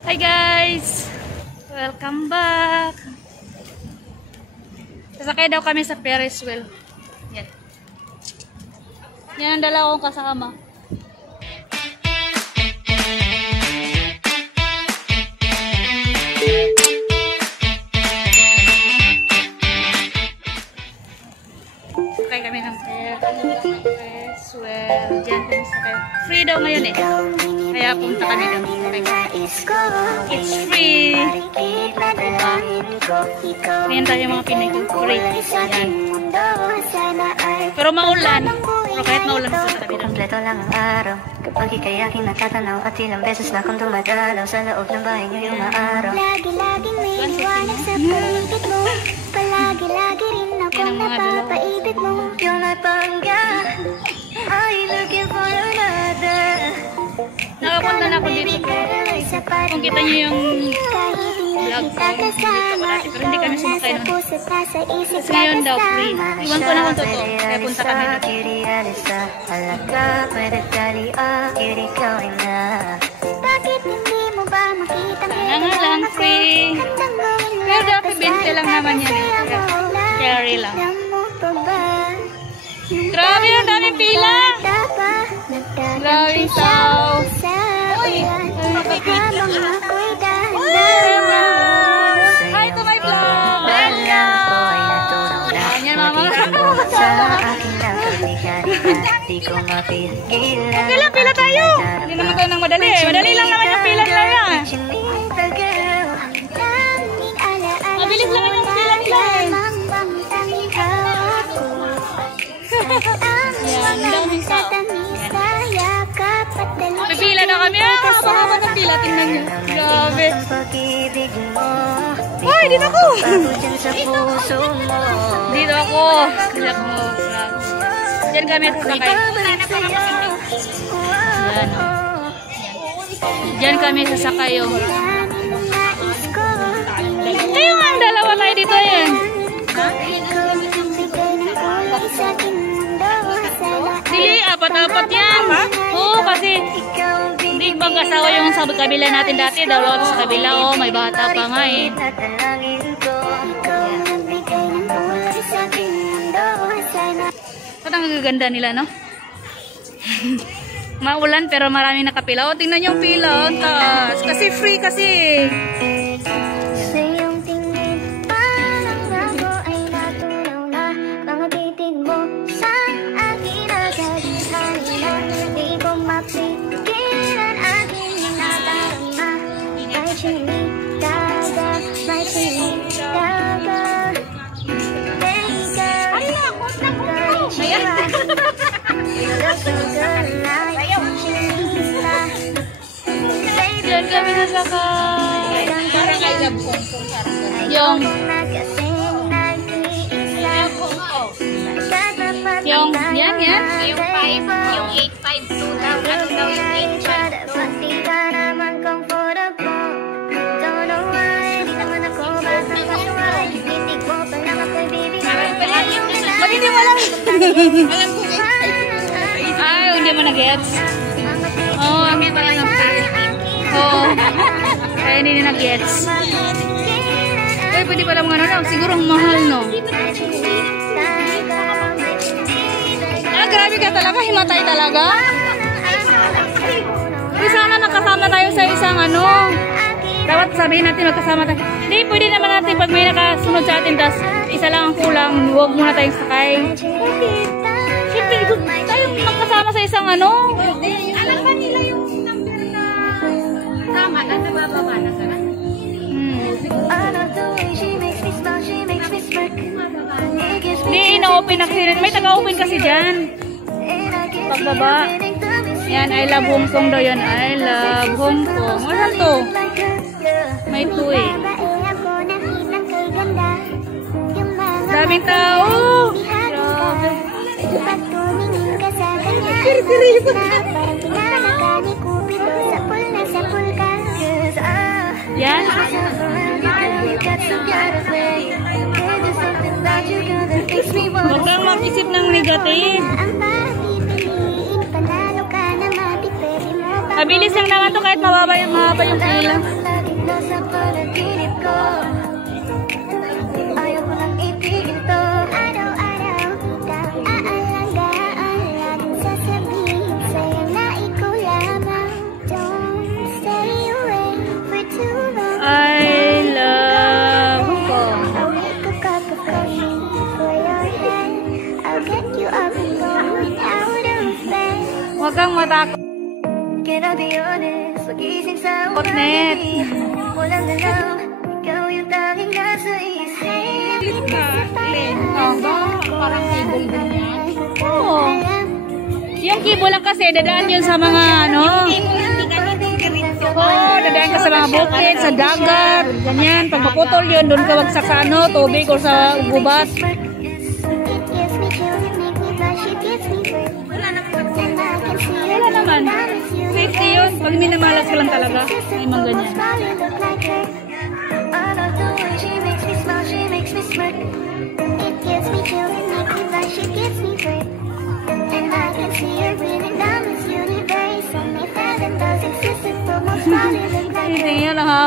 Hi guys! Welcome back! Sasakay daw kami sa Ferris wheel. Yan. Yan ang dalawa kong kasama. Sakay kami ng Ferris wheel. Diyan kami sakay. Free daw ngayon eh. Kaya punta kami doon. It's free. Ganyan tayo mga Pinay kung free. Yan. Pero maulan. Pero kahit maulan sa kami doon. Kompleto lang ang araw. Kapag ikay aking natatanaw at ilang beses na akong dumadalaw sa loob ng bahay niyo yung maaraw. Lagi-laging may iwanan sa paligid mo. Palagi-lagi rin akong napapaibig mo. You're my pangga. Are you looking for another? Nakapunta na ako dito. Kung kita nyo yung vlog ko dito parati. Pero hindi kami sumakay nun. Kasi ngayon daw free. Iwan ko na kung totoo. Kaya punta kami dito. Bakit hindi mo ba makita Sana nga lang free. Pero dati 20 lang naman yan eh. Carry lang. Grabe yung daming pila. Grabe tao. Uy! Hi to my vlog! Hello! Ayan mama. Okay lang, pila tayo. Hindi naman tayo nang madali eh. Madali lang naman yung pila nila yan. Mabilis lang yung pila nila eh. Yan, daming tao. Pipila na kami. Haba-haba ng pila. Tingnan nyo. Grabe. Ay, dito ako. Dito ako. Diyan kami sasakay. Yan. Diyan kami sasakay yung. Kayo nga ang dalawa tayo dito yan. Ha? Dili, apat-apat yan. Oo, kasi hindi mag-asawa yung sa kabila natin dati. Dalawa sa kabila, oh, may bata pa nga eh. Ba't ang gaganda nila, no? Maulan pero maraming nakapila. O, tingnan yung pila, oh, taas. Kasi free kasi. Diyan kami nasakay. Yung yan. Yung 5, yung 852 daw. Ano daw yung 852? Ba't hindi mo alam? Ay, hindi mo na-gets. Oo, ang pala ng pay. Oo. Kaya hindi na na-gets. Uy, pwede pala mga ano, siguro ang mahal, no? Ah, grabe ka talaga. Himatay talaga. Uy, sana nakasama tayo sa isang ano. Dapat sabihin natin magkasama tayo. Hindi, pwede naman natin pag may nakasunod sa atin, tas isa lang ang kulang, huwag muna tayong sakay. Siyempre, tayong magkasama sa isang ano. Alam ba nila yung number na tama na nabababa na sa Hindi, ina-open na kasi. May taga-open kasi dyan. Pagbaba. Yan, I love Hong Kong daw yan. I love Hong Kong. Saan to? May 2 eh. Daming tao. Grabe. Yan. Huwag kang mag-isip ng negative. Mabilis lang naman to kahit mababa yung pila. Laging nasa panaginip ko. Ayaw ko lang itigil to. Araw-araw kitang aalagaan, laging sasabihin sa'yo na ikaw lamang. Don't stay away for too long. I love ko. I'll make a cup of coffee for your head. I'll get you up and going out of bed. Huwag kang matakot. Can I be honest? Magising sa Net. wala na lang. Ikaw yung tanging nasa isip. Parang keyboard din yan. Oo. Yung keyboard lang kasi, dadaan yun sa mga ano. Oo, dadaan ka sa mga bukid, sa dagat, ganyan. Pag maputol yun, doon ka wagsak sa ano, tubig o sa gubat. It gives me chills, it makes me blush, it gives me breath. And I can see Wala naman. Safety yun. Pag minamalas ka lang talaga, ay mga ganyan. you look like her. I love the way she makes me smile, she makes me smirk. It gives me chills, it makes me blush, it gives me breath. And I can see her breathing down this universe. Only heaven does exist, it's almost smile, you look like her. Tingnan lang ha.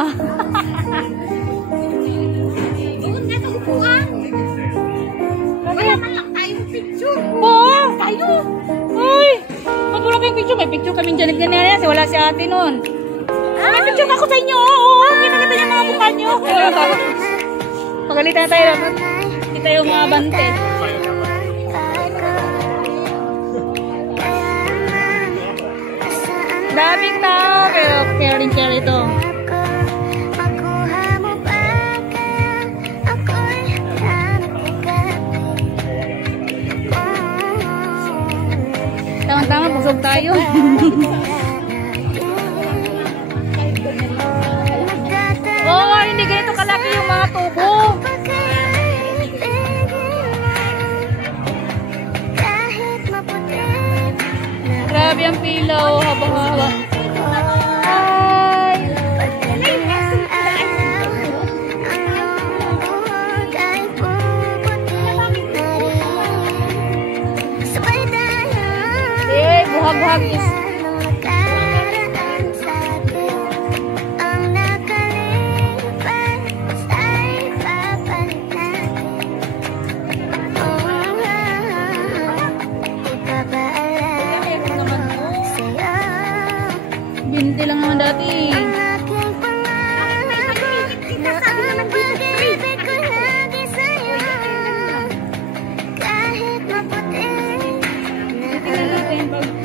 Wala man lang tayong picture. Oo, tayo. Uy, ba't wala kayong picture? May picture kami dyan ganyan kasi wala si ate nun. May picture ako sa inyo. Oo, kinakita niyo mga mukha niyo. Pagalitan tayo. Kita yung mga bante. Daming tao, pero caring ito. Makuha mo ba kaya ako'y hanap Tama-tama, busog tayo. Oo, hindi ganito kalaki yung mga tubo. Grabe ang pilaw, haba-haba. Ay! Eh, buhag-buhag is... Binti lang naman dati.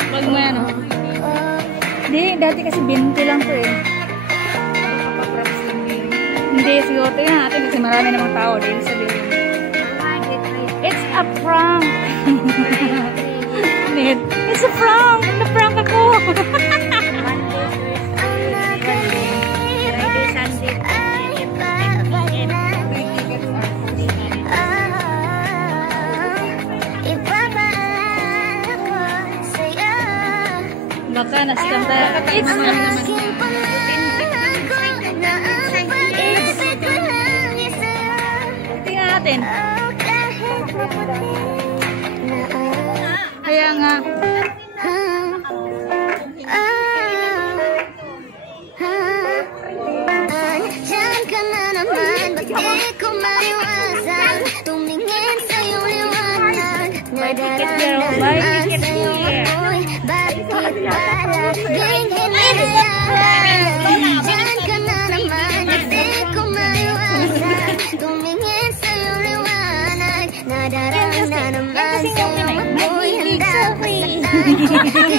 Pag may ano. Hindi, dati kasi binti lang to eh. Hindi, siguro tingnan natin kasi marami namang tao din sa din. It's a prank. It's a prank. Na-prank ako. Baka na-scam tayo. It's tingnan natin. Kaya nga. Diyan ka na naman, ba't di ko maiwasan? Tumingin sa'yo liwanag. Buy ticket here. Buy ticket here. Bakit palaging hinihayan? Diyan ka na naman, ba't di ko maiwasan? Tumingin sa'yo liwanag. Nadaraan na naman sa'yo ako'y handa pasaktan.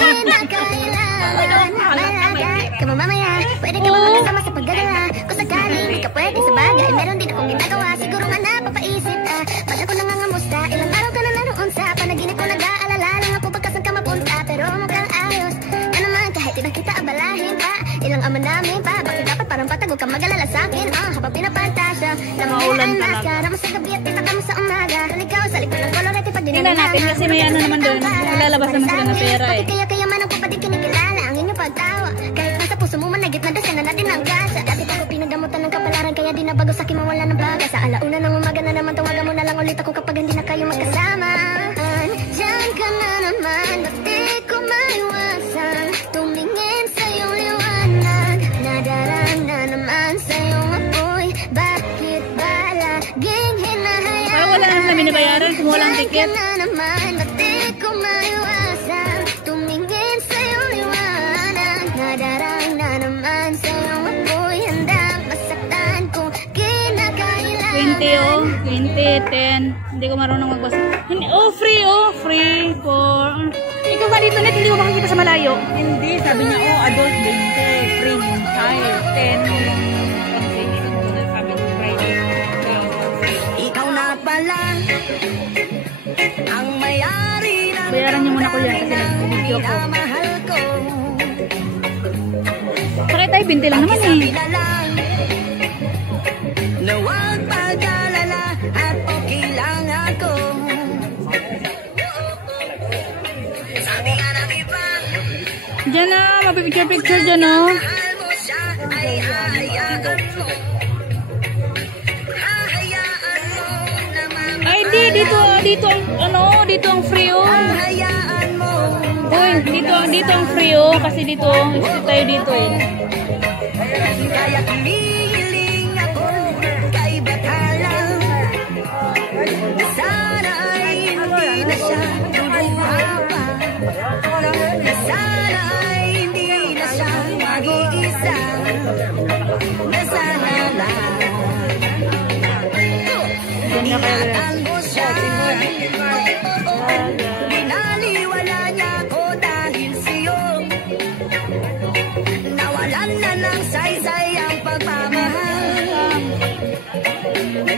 Kinakailangan malagay ka mamamaya. Pwede ka ba makasama sa paggagala? Kung sakaling di ka pwede sa bagay, meron din akong ginagawa. Siguro nga napapaisip ka. Pag ako nangangamusta, ilang araw ka na naroon sa panaginip ko, nag-aalala lang ako pagkasan ka mapunta. Pero mukhang ayos na naman kahit di na kita abalahin pa. Ilang ama namin pa, bakit dapat parang patag? Huwag kang mag-alala sa'kin, habang pinapantasya. Maulan Namamalaan talaga. maskara mo sa gabi at kita mo sa umaga. Naligaw sa likod ng kolorete pag Tingnan natin kasi may ano naman doon. Lalabas naman sila ng pera eh. Kaya man ang papadig kinikilala ang inyong pagtawa. Kahit nasa puso mo man nagit na dasyan na natin ang kasa. Dati ako pinagamutan ng kapalaran kaya di na bago sa'kin mawala ng baga. Sa alauna ng umaga na naman tawagan mo na lang ulit ako kapag hindi na kayo magkasama. Diyan ka na naman, ba't di ko maiwasan? Tumingin sa'yo kumuha lang ticket. Na naman, ba't di ko maiwasan tumingin sa'yo liwanag. Nadarang na naman sa'yo ako'y handang masaktan kung kinakailangan. 20 oh, 20, 10. Hindi ko marunong magbasa. Oh, free for... Ikaw ba dito net, hindi mo makikita sa malayo? Hindi, sabi niya, oh, adult 20, free yung child, 10 yung concession doon sa amin Friday. Ikaw na pala ang may-ari ng Bayaran niyo muna ko yan kasi nag-video ko. mahal ko. Sakay tayo, 20 lang naman eh. Sabi na lang na huwag pag-alala at okay lang ako. Sabi nga ng iba, Diyan na, mapipicture-picture dyan oh. mahal mo siya ay hahayaan mo. Hahayaan mo naman. Ay, dito ang free oh. Hahayaan mo. Uy, dito ang free oh. Kasi dito, stay tayo dito eh. Kaya kumihiling ako kay Bathala. Sana ay hindi na siya luluha pa. Sana ay hindi na siya mag-iisa. Na sana lang ingatan mo siya. Binaliwala niya ako dahil sa'yo. Nawalan na ng saysay ang pagmamahal.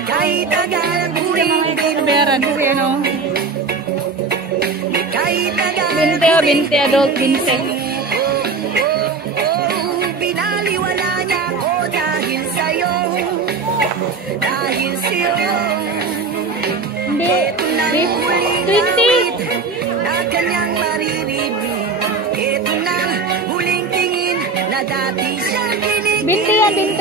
Kahit tagal buring Bayaran, free ano. kahit tagal 20 adult, 20. binaliwala niya ako dahil sa'yo. Dahil sa'yo. Hindi, Ito na ang huling 20. awit na kanyang maririnig. Ito na ang huling tingin na dati siya kinig. 20 yan, 20.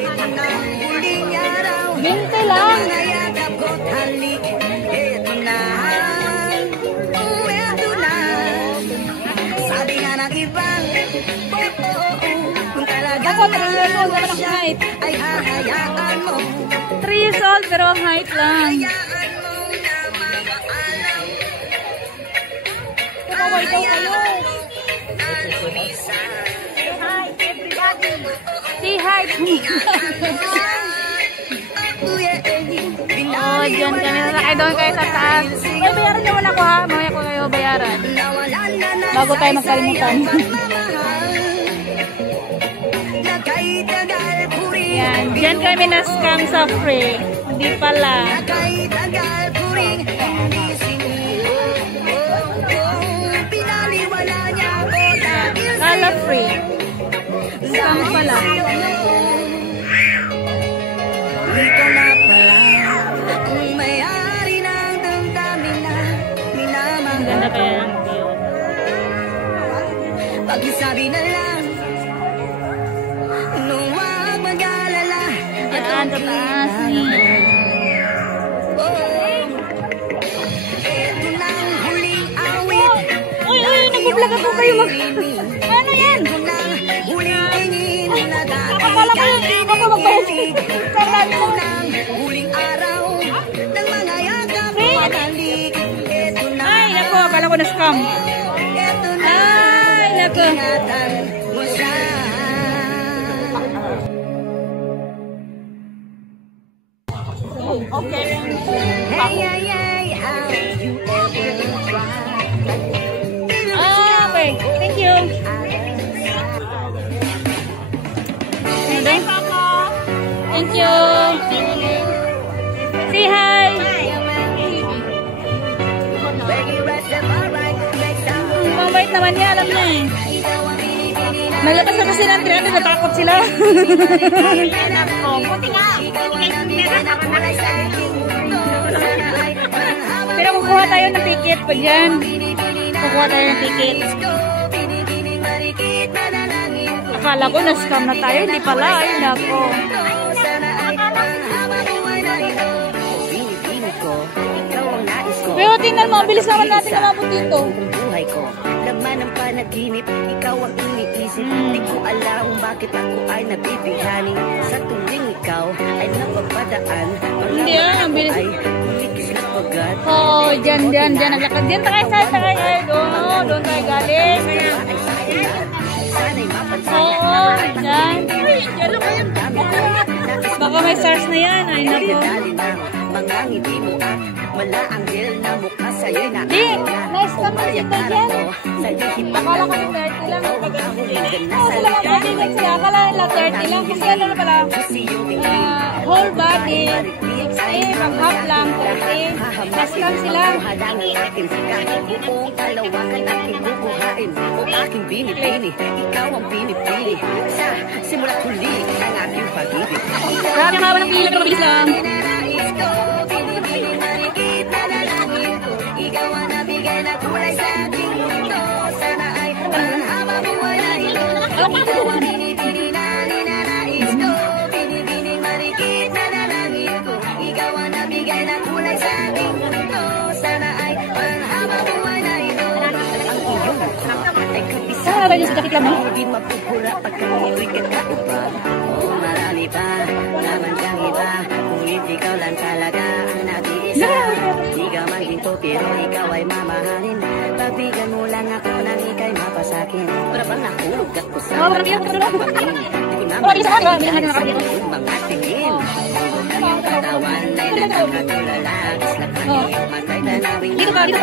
Ito na ang huling araw 20 lang. mga yakap ko't halik. Ito na. Ito na. Sabi nga ng ibang kung talagang Ako, 3 years old, wala mahal mo ng siya, height. ay hahayaan mo. 3 years old, pero ang height lang. Hayaan mo na mamaalam. Kumaway daw kayo. Alunisan. Say hi. Oh, dyan kami nasakay doon kayo sa taas. Ay, bayaran niyo muna ko ha. Mamaya ko kayo bayaran. Bago tayo magkalimutan. Yan, dyan kami na-scam sa free. Hindi pala. Kala free. Scam pala. Ikaw na pala ang may-ari ng damdamin na Ang ganda minamahal ko. kaya ng view. Pag-isabi na lang nung huwag mag-alala at Yan, sa taas niya. Ito na ang huling awit. Uy, nag-vlog ako kayo mag... Ano yan? Ito na ang huling tingin na dati Akala ko yun, hindi ako magbayad. Karami Ito mo. na ang huling araw ng mga yakap Wait. matalik. Ito na. Ay, nako, akala ko na-scam. Ito na. Ay, nako. Ingatan mo siya. Okay. Hey, hey, hey, how you ever try? Ah, okay. Thank you. Thank you. Say hi. Mabait naman niya, alam niya eh. Nalakas na kasi ng trend, natakot sila. Pero kukuha tayo ng ticket pag yan. Kukuha tayo ng ticket. Akala ko na-scam na tayo, hindi pala. Ay, nako. Pero tingnan mo, bilis naman natin namabot dito. Buhay ko, laman ng panaginip, ikaw ang iniisip. Di ko alam bakit ako ay nabibighani. Sa tuwing ikaw ay napapadaan, Hindi ang bilis. ay kumikis na Oo, dyan, naglakad. Dyan tayo, doon tayo galing. Oo, dyan. Baka may SARS na yan, ay nako. Di, nice ka mo si dyan. Akala ko 30 lang. Sila mga kaibigan sila, akala nila 30 lang. Kasi ano pala, whole body, 60, pang half lang, 30. Nice lang sila. Grabe nga ba ng pila, pero mabilis lang. Ikaw ang nabigay na kulay sa aking mundo. Sana ay panghaba buhay na ito. Binibini na ninanais ko. Binibining marikit na dalangin ko. Ikaw ang nabigay na kulay sa aking mundo. Sana ay panghaba buhay na ito. Ang iyong ay kabisa. Hindi mapupura pagkangibig at kaupa. Oh, marami pa naman kang iba. Ngunit ikaw lang talaga ang nag-iisa. Di ka man ginto pero ikaw ay mamahalin. Pagbigyan mo lang ako nang ika'y mapasakin. Para bang nahulog ako sa mga pagpapangin. Di ko naman yung mga tingin. Ang iyong katawan ay nakakatulala. Islap na iyong matay tanawin. Dito ka, dito ka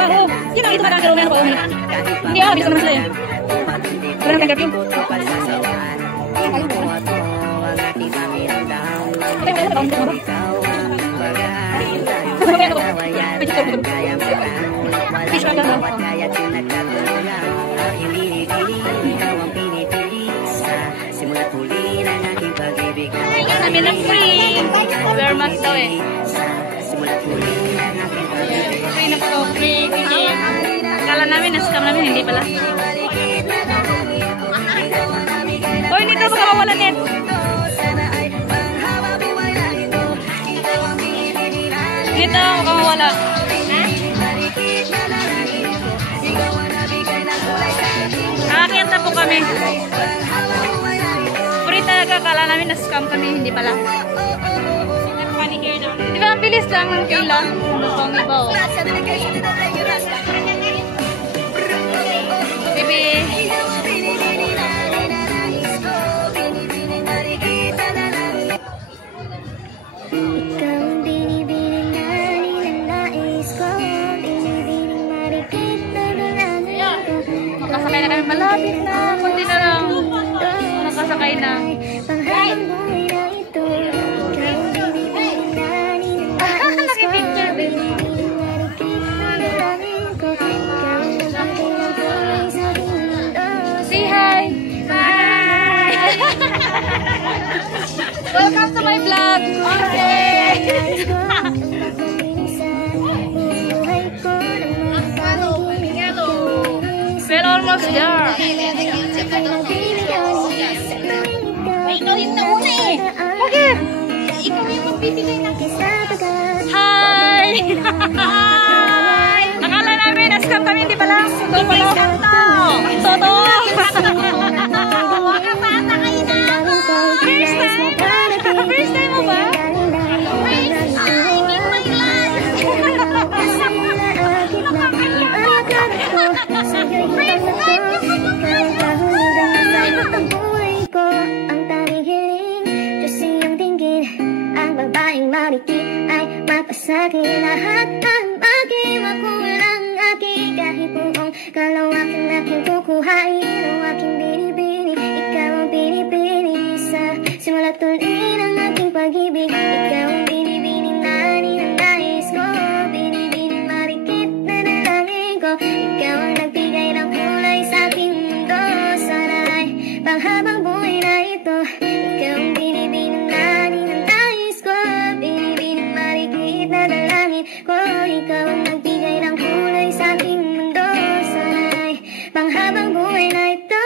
lang, meron pa umi. Hindi ah, bisa naman sila eh. Walang tanggap yun. Ikaw ko ako ang ating pamiramdam. Ikaw pag-aahin tayo. Kaya walang kaya pinagkaguluhan. Aking binibili, ikaw ang pinipili. Sa simula't huli ng aking pag-ibig. Kami na free. Wear mask daw eh. Sa simula't huli ng aking pag-ibig. Free na po, free. Akala namin, naskam namin, hindi pala. Hoy, nito baka mawala net. Nito, baka mawala. Aakyat na po kami. Free talaga, akala namin na-scam kami, hindi pala. Di ba, ang bilis lang ng pila? Ang iba oh. Baby. Ikaw ang binibining na ninanais ko. Binibining marikit na dalangin ko. Makasakay na kami, malapit na. Kunti na lang. Nakasakay na. Panghabang buhay na ito. Ikaw ang binibining na ninanais ko. Binibining marikit na dalangin ko. Ikaw ang nagbigay ng kulay sa aking mundo. Say hi! Hi! Welcome to my vlog! Okay! We're almost there! Ikaw yung nauna eh! Bakit? Ikaw yung magbibigay ng isa. Hi! Hi! Akala namin, na-scam kami, hindi pala. Totoo! Totoo! First time mo ba? Marikit lahat ng aking makulang aking kahit buong kalawakan aking kukuhain ang aking binibini. Ikaw ang pinipili sa simula't huli ng aking pag-ibig. Ikaw ang binibini na ninanais ko. Binibini marikit na dalangin ko. Ikaw ang nagbigay ng kulay sa aking mundo. Sana ay panghabang buhay na ito. Ikaw ang binibini na ninanais ko. Binibini marikit na dalangin ko. Ikaw ang nagbigay ng kulay sa aking mundo. Sana ay panghabang buhay na ito.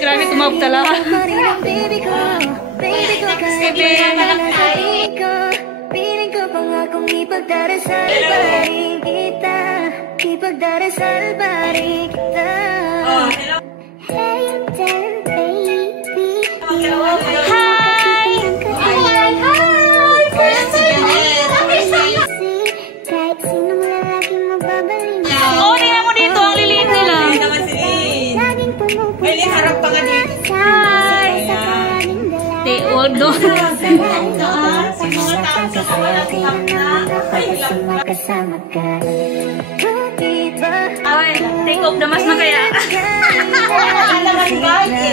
Grabe, tumawag talaga. Baby ko, kahit pinananay ko, piling ko pangakong ipagdarasal pa rin kita, ipagdarasal pa rin kita. Hey, tell baby, Hi! kahit sinong lalaki mababaling, Oh, tingnan mo dito, ang liliit nila. laging pumupunta harap pa nga dito. Hi! Te, odo. Kasama ka. Diba? Ay, take off the mask na kaya.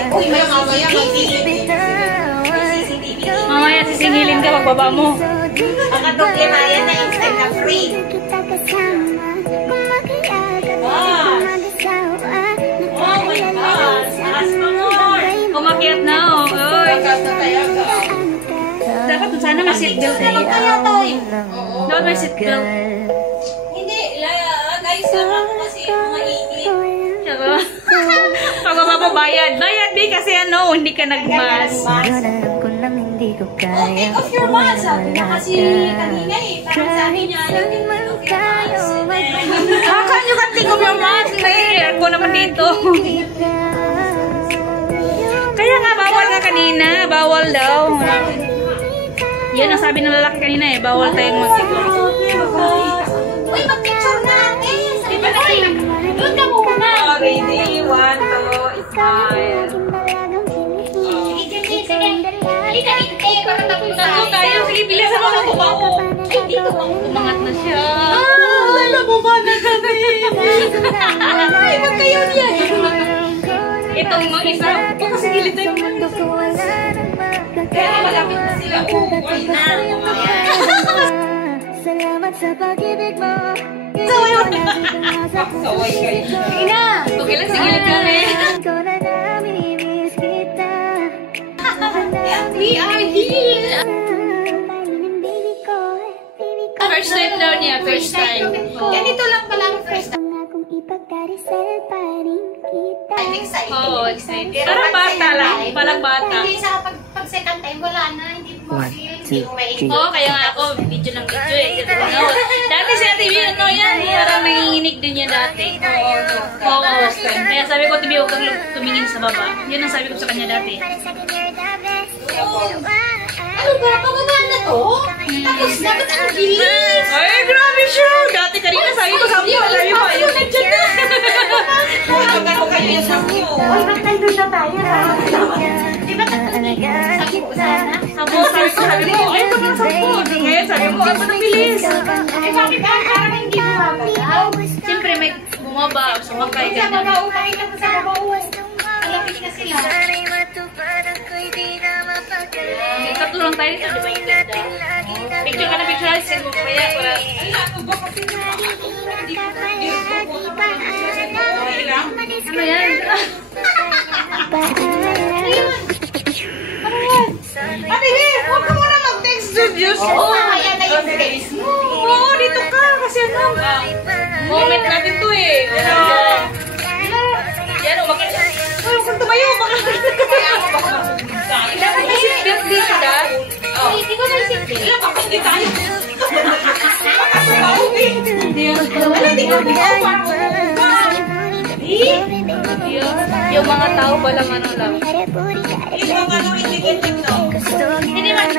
Uy, mamaya mag-CCTV. Mamaya sisingilin ka pagbaba mo. Ang kadoble maya na instant na free. Kita kasama, kumakilala Oh my God! Taas mo more! Umakyat na, oh. Oy. Taas na tayo ka. Dapat sana may seatbelt eh. Dapat may seatbelt. Hindi, guys, sama ko kasi mga ingin. Tsaka, pag mapabayad. Bayad, B, kasi ano, hindi ka nagmas. Alam ko na hindi ko kaya. Take off your mask. Sabi niya kasi kanina eh. Parang sabi niya, take off your mask. How can you can take off your mask? May aircon naman dito. Kaya nga, bawal nga kanina. Bawal daw. Yan ang sabi ng lalaki kanina eh. Bawal tayong mag-take. Uy, mag-picture na! Di ba na? Doon ka muna! Ready? 1, 2, smile. Sige. Halika dito. Para tapos Tatlo tayo. Sige, bilisan mo ako tumawo. Ay, dito ako. Umangat na siya. Alam mo ba na kami? Ay, wag kayo niya. Itong mga isa. Huwag kasi gilid tayo. Kaya malapit na sila. Uy na. Salamat sa pag-ibig mo. Saway kayo. Sige na. Okay lang, sigilid kami. Ko na namimiss kita. We are here. First time daw niya. First time. Ganito lang pala ang first time. Pangakong ipagdarasal pa rin kita. I'm excited. Oo, excited. Parang bata lang. Parang bata. Hindi sa pag second time, wala na. Hindi mo feel, hindi mo maiinit. Oo, kaya nga ako, video ng video eh. Dati si Ate Vio, no yan, parang nanginginig din niya dati. Oo, kaya sabi ko, Tibi, huwag kang tumingin sa baba. Yun ang sabi ko sa kanya dati. Ano ba? Pagandaan na to? Tapos dapat ang bilis. Ay, grabe siya! Dati kanina sabi ko, sabi ko, ayun nandiyan na. Pagkano kayo yung sabi mo? Uy, ba't tayo na tayo? Di ba sabi ko sana? Sabi ko, ay, ito na sabi ko. Ngayon sabi mo, ay, ang bilis. Eh, bakit ka? Parang hindi mo mabalaw. Siyempre, may bumaba, sumakay Sa ka na. babaw, nakita ko sa babaw. Malapit na sila. Tatlo lang tayo dito, di ba yung ganda? Picture ka na picture, send mo kaya para... Ano yan? Ate, huwag ka muna mag-text, Diyos. Oo, kaya na yung face mo. Oo, dito ka, kasi ano? Moment natin to eh. Yan, umakit. Ay, huwag kang tumayo, dapat may seatbelt dito ka. Hindi ko na isip. Ilan pa hindi tayo? Yung mga tao palang ano lang. Hindi man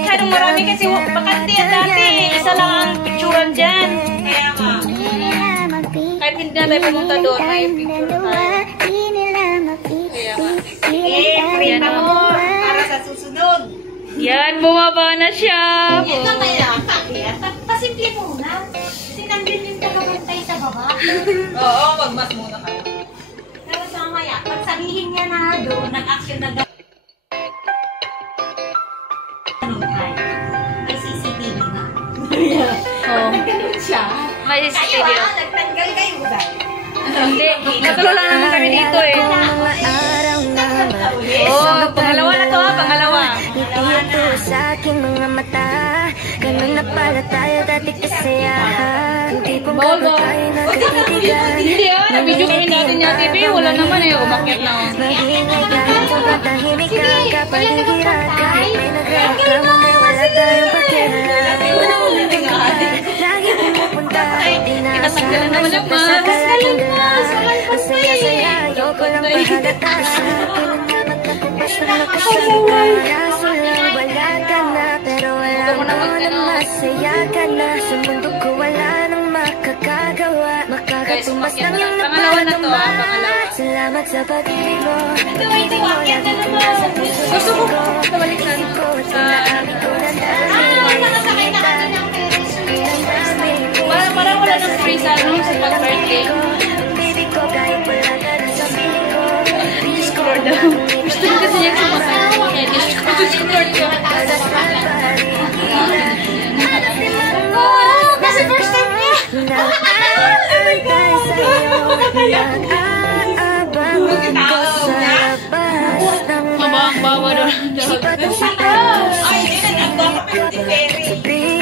Masyadong marami kasi bakante yan dati. Isa lang ang picturean dyan. Kaya nga. Kahit hindi na tayo pumunta doon, may picture tayo. Print na mo para sa susunod. Yan, bumaba na siya. Yan na kaya. Pasimple muna. Kasi nandun yung tagabantay sa baba. Oo, magmas muna kayo. Pero sa kaya, pag sabihin niya na doon, nag-action na may CCTV na. Oo. Ganun siya. May Kayo CCTV. nagtanggal kayo ba? Hindi, natulo lang naman kami dito eh. Oh, pangalawa na to ha, pangalawa. Ito sa aking mga mata. Ganun na pala tayo dati kasayahan. Di Bawal ba? Hindi ah, nag-video kami natin niya TV. Wala naman eh, umakyat na. Itatagdalan naman yung mas. Pero alam mo na masaya ka na. Sa mundo ko wala nang makakagawa. Makakatumas lang yung napalamang. Salamat sa pag-ibig mo. Gusto ko tabalikan. Parang wala ng free sa pag-birthday. Discord daw. Gusto ko kasi niya kumakaya. Discord ko. Kasi first time niya. Mabang-bawa doon. Ay, yun ang nagkakapit ni Perry.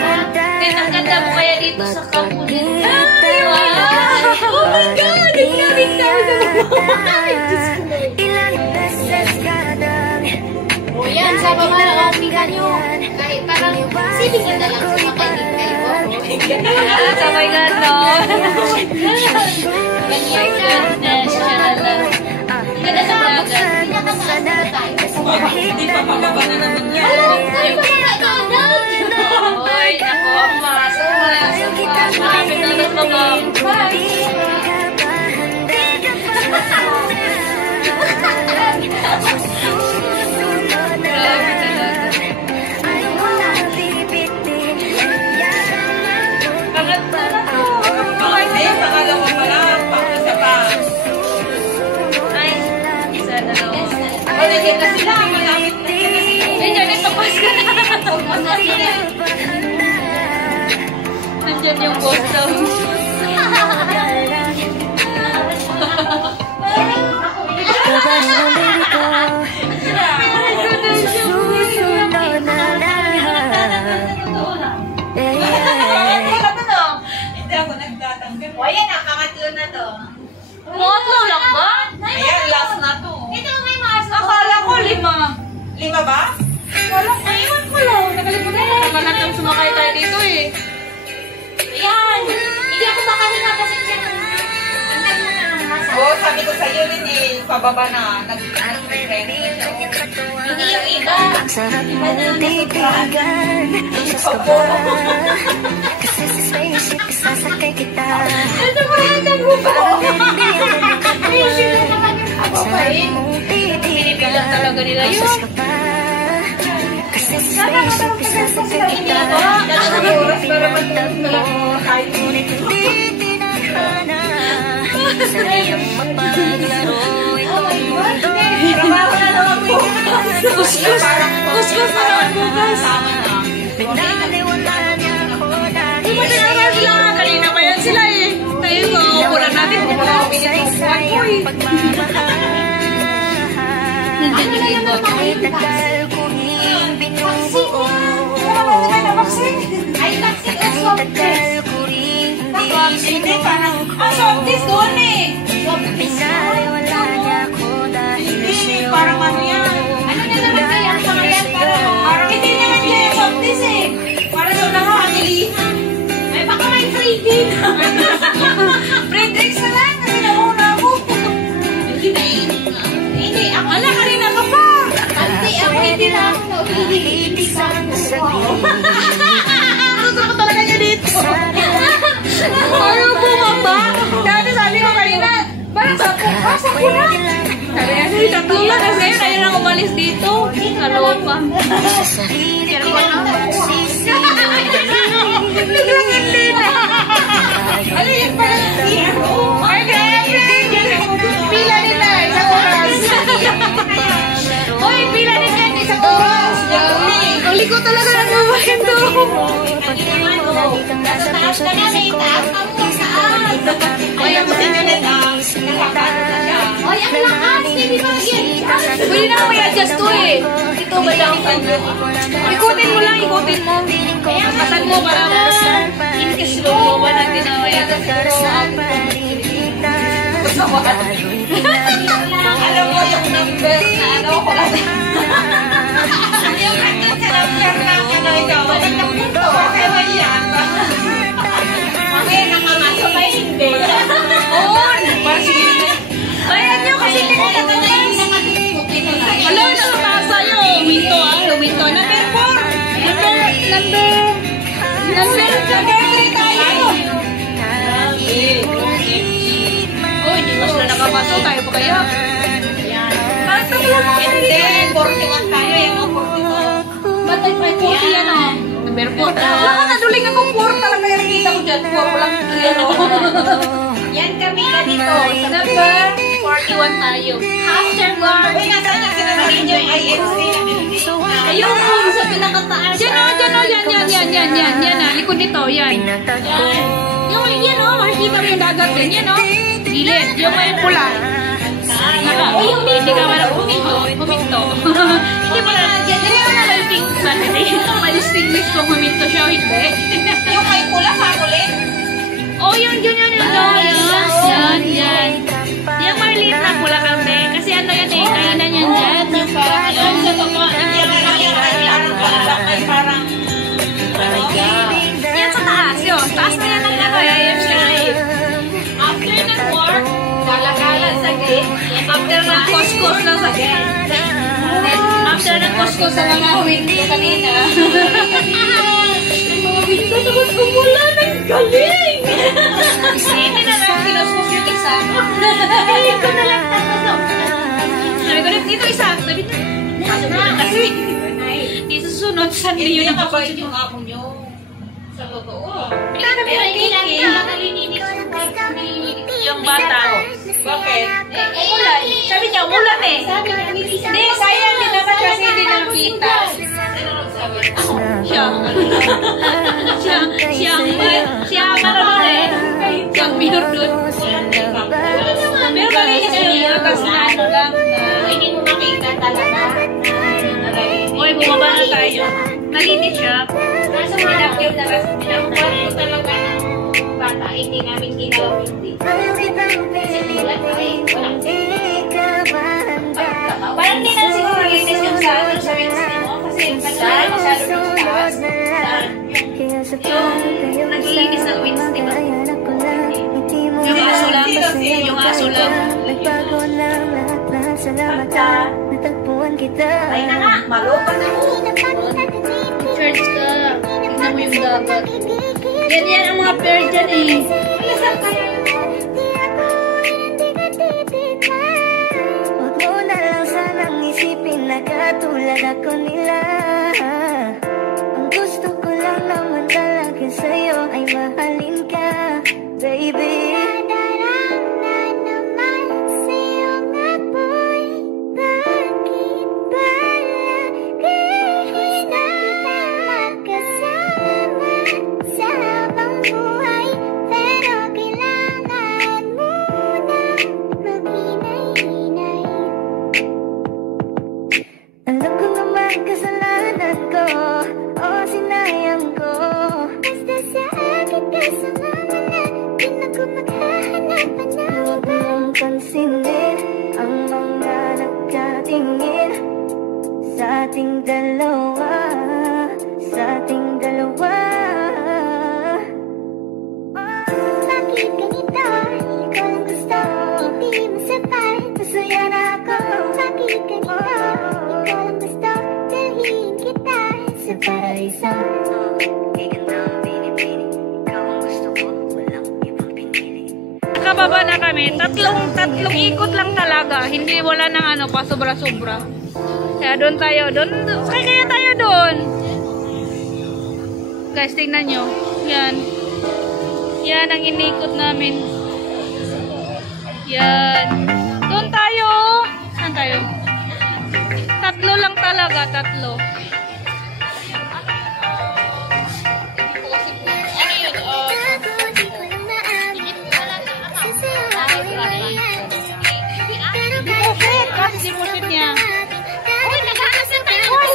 Ang ganda mo kaya dito sa kampo din. Wow! Oh my God! Nagkabing tao sa ilang beses ka nang O yan, sa baba na katigan nyo. Kahit parang sibig na lang sa makikita mo. Sabay nga, no? Ganyan goodness. Ganda sa vlogger. Hindi pa pababa na naman yan. Hoy, ako ang mas. Marami na lang babang. Pangalawa pala. Pang-isa pa. Ay, isa na lang. O, nagyan na sila. Malapit na sila. Ay, dyan, ipapas ka na. Nandyan yung boss daw. Hindi ako nagtatanggap. O, yan ang pangatlo na to. Pangatlo lang ba? Ayan, last na to. Ito may mas. Akala ko 5. 5 ba? Wala, naiwan ko lang. Nakalimutan ko. Tagal na itong sumakay tayo dito eh. Ayan. Hindi ako makahinga kasi siya ng... Oo, sabi ko sa'yo din eh, pababa na. Nag-friend na siya. Hindi yung iba. Ang sarap mong titigan. Tusas ka ba? Kasi sa spaceship sasakay kita. Ano ba yan? Nagbuba ko. Ang sarap mong Pinipilang titigan. talaga nila yun. Tusas ka ba? Kasi sa spaceship sasakay kita. Ang oras para magtagpo. Ngunit hindi tinadhana. Sariyang mapaglaro itong mundo. Trabaho na naman po. Kuskus. Kuskus na naman bukas. Pinaliwala niya ako dahil Pinagawa sila. Kanina pa yan sila eh. Tayo ko. Kulang natin. saysayang pagmamahal. Nandiyan yung iba. Ay tagal kong binubuo. Ay, taxi Ay tagal ko rin Hindi, parang, softies doon eh. pinaliwala niya ako dahil Hindi, sa'yo. parang ano yan. Ano na naman kaya ang pangalan? Parang hindi naman kaya softies eh. Parang doon na family. Ay, baka may free din. Free drinks na lang kasi nauna ako. Hindi, ako na kanina ka pa. Hindi, ako hindi na ako. Hindi Isang saglit. Gusto ko talaga niya dito. Ayaw bumaba. Dati sabi ko kanina, parang pasok ko na. Sabi nga, hindi tatlo na kasi kayo nang umalis dito. Kalawa pa. Sa sarili ko nagsisisi. Naglangan din. Ano yan pala? Ay, grabe. Pila nila, isang oras. Hoy, pila nila, isang oras. Uli ko talaga na naman to. Lagi kang nasa puso ko. Ay, ang masin yun Nakakano na siya. Ay, ang lakas. Pwede na kami adjust to eh. Ito ba daw? Ikutin mo lang, ikutin mo. Pasan mo para in case mo ba natin na kaya alam mo yung number na ano ko lang. Yung number na ano ikaw. Bakit ba yan? Mamaya nakamasok ay hindi. Oo, nagpasili. Ayan nyo kasi pinagkatanas. Alam na tumasa yun. Huminto huminto. Number 4. Number 3 tayo. Oh, hindi mas na nakapasok. Tayo pa kaya? Parang tapulan mo kita dito. 41 tayo. Yung 42. Ba't tayo pa 40 yan o? Number 4. Wala ka naduling akong 4 talaga yung nakita ko dyan. 4 walang yan kami ka dito. Number 41 tayo. After guard. Uy, nasaan na sinasabi niyo yung INC? Ayun po, sa pinakataas. Yan na. Likod nito, yan. Yung yan o, makikita mo yung dagat din. Yan o. Gilid. Yung may pula. Hindi ka marang huminto. Hindi mo na nandiyan. Hindi mo na malping Saturday. Ma-distinguish kung huminto siya o hindi. Yung may pula, kakulit? Oh, yun. Yan. Yung maliit na pula kami. Kasi ano yan eh, kainan yan dyan. Yung parang yun. Sa toko, parang yan sa taas yun. Taas na yan ang ano. Yan siya eh. After ng work, kalakalan sa gate. After ng kuskus lang sa gate. After ng kuskus sa mga window kanina. Window tapos umulan. Ang galing! Isipin na lang kinuskus yung isa. Ito na lang tapos. Sabi ko dito isa. Sabi ko kasi di susunod sa niyo na kapag yung apong nyo. Sa totoo. Yung bata. Bakit? Ulan. Sabi niya, ulan eh. Hindi, sayang din naman kasi hindi nakita. Siyang ano eh. Siyang minor doon. Pero malinis siya. Tapos na ano lang. Hindi mo makita talaga. Uy, bumaba na tayo. Nalinis siya. Nasa nilakyaw na kasi nilakuan ko talaga ng bata. Hindi namin ginawa hindi. Kasi ulan ay wala. Parang di na siguro nalinis yung sa ano sa Wednesday mo. Kasi masyado yung taas. Yung naglilinis ng Wednesday mo. Yung aso lang. Yung aso lang. Ay na nga, malupa na mo. Church ka. Tignan mo yung dagat. Yan ang mga pair dyan eh. Alasap ka. Huwag mo na lang sanang isipin na katulad ako nila. Ang gusto ko lang naman talaga sa'yo ay mahalin ka, baby. Nakababa na kami. Tatlong ikot lang talaga. Hindi wala nang ano pa sobra-sobra. Kaya doon tayo. Kaya tayo doon. Guys, tingnan nyo. Yan. Yan ang inikot namin. Yan. Doon tayo. Saan tayo? Tatlo lang talaga. Tatlo. Deposit niya. Uy, nag-aasan tayo. Uy,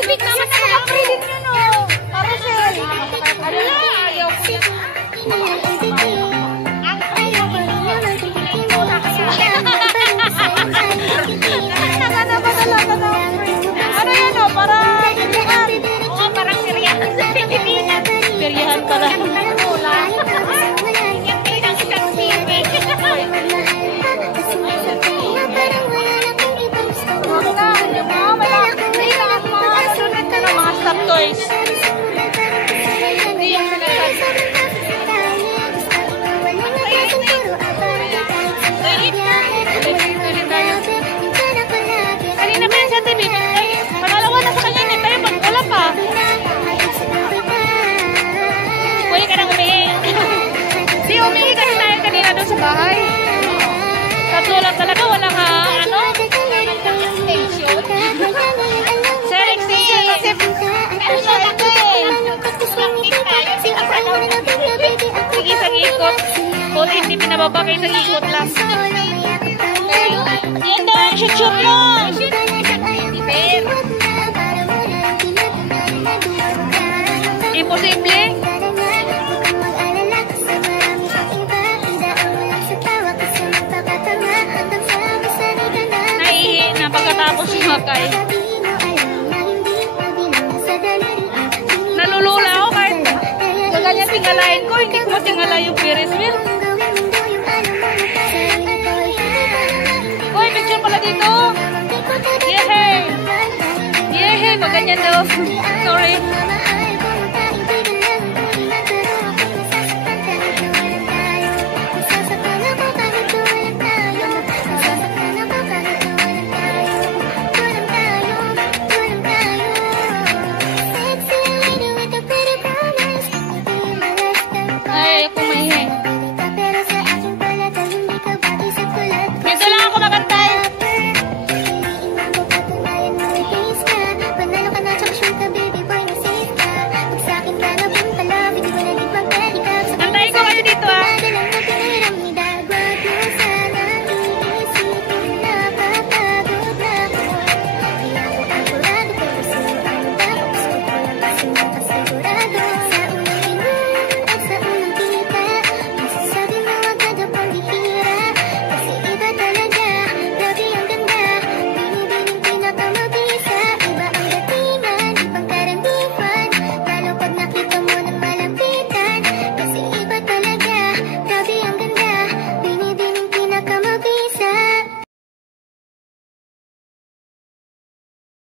sa bahay. Tatlo lang talaga, wala ka, ano? Sir, extension kasi, ano na ito eh. Sige, isang ikot. Kung hindi pinababa kayo, isang ikot lang. Yan daw, shoot lang. Imposible. Naihi na pagkatapos sumakay. Nalulula ako kahit ganyan tingalain ko. Hindi ko matingala yung Ferris wheel. Uy, picture pala dito. Yehey! Yehey! Pag ganyan daw. Sorry.